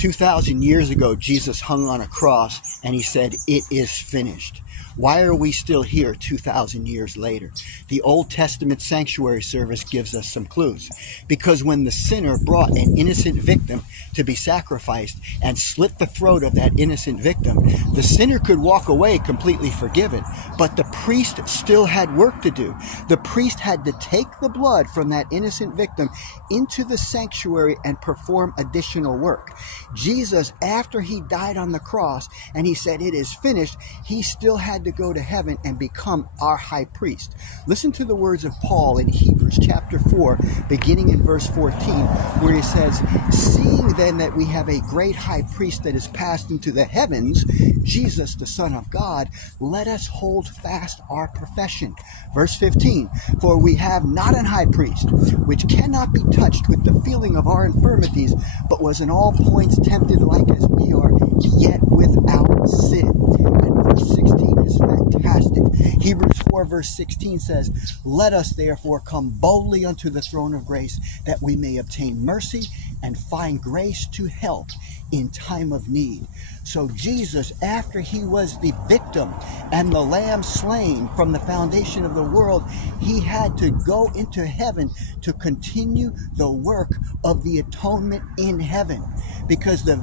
2,000 years ago, Jesus hung on a cross and he said, "It is finished." Why are we still here 2,000 years later? The Old Testament sanctuary service gives us some clues. Because when the sinner brought an innocent victim to be sacrificed and slit the throat of that innocent victim, the sinner could walk away completely forgiven, but the priest still had work to do. The priest had to take the blood from that innocent victim into the sanctuary and perform additional work. Jesus, after he died on the cross and he said, "It is finished," he still had to go to heaven and become our high priest. Listen to the words of Paul in Hebrews chapter 4, beginning in verse 14, where he says, "Seeing then that we have a great high priest that is passed into the heavens, Jesus, the Son of God, let us hold fast our profession." Verse 15, "For we have not an high priest, which cannot be touched with the feeling of our infirmities, but was in all points tempted like as we are, yet without sin." And verse 16 is fantastic. Hebrews 4 verse 16 says, "Let us therefore come boldly unto the throne of grace, that we may obtain mercy and find grace to help in time of need." So Jesus, after he was the victim and the lamb slain from the foundation of the world, he had to go into heaven to continue the work of the atonement in heaven, because the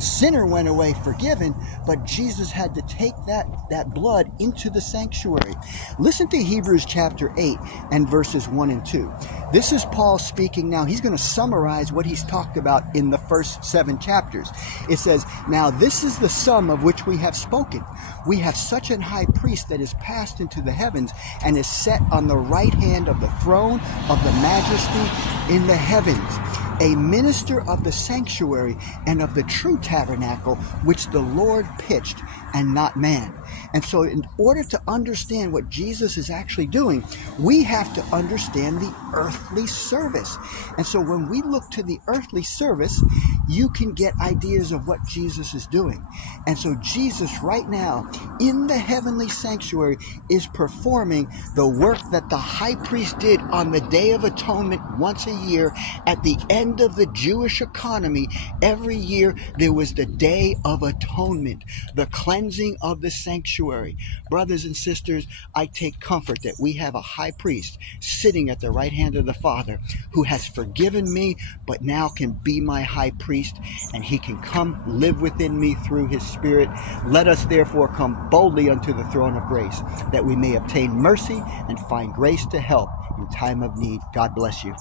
sinner went away forgiven, but Jesus had to take that blood into the sanctuary. Listen to Hebrews chapter 8 and verses 1 and 2. This is Paul speaking now. He's going to summarize what he's talked about in the first 7 chapters. It says, "Now this is the sum of which we have spoken. We have such an high priest that is passed into the heavens and is set on the right hand of the throne of the majesty in the heavens, a minister of the sanctuary and of the true tabernacle, which the Lord pitched and not man." And so in order to understand what Jesus is actually doing, we have to understand the earthly service. And so when we look to the earthly service, you can get ideas of what Jesus is doing. And so Jesus right now in the heavenly sanctuary is performing the work that the high priest did on the Day of Atonement once a year. At the end of the Jewish economy, every year there was the Day of Atonement, the cleansing of the sanctuary. Brothers and sisters, I take comfort that we have a high priest sitting at the right hand of the Father who has forgiven me, but now can be my high priest, and he can come live within me through his Spirit. Let us therefore come boldly unto the throne of grace, that we may obtain mercy and find grace to help in time of need. God bless you.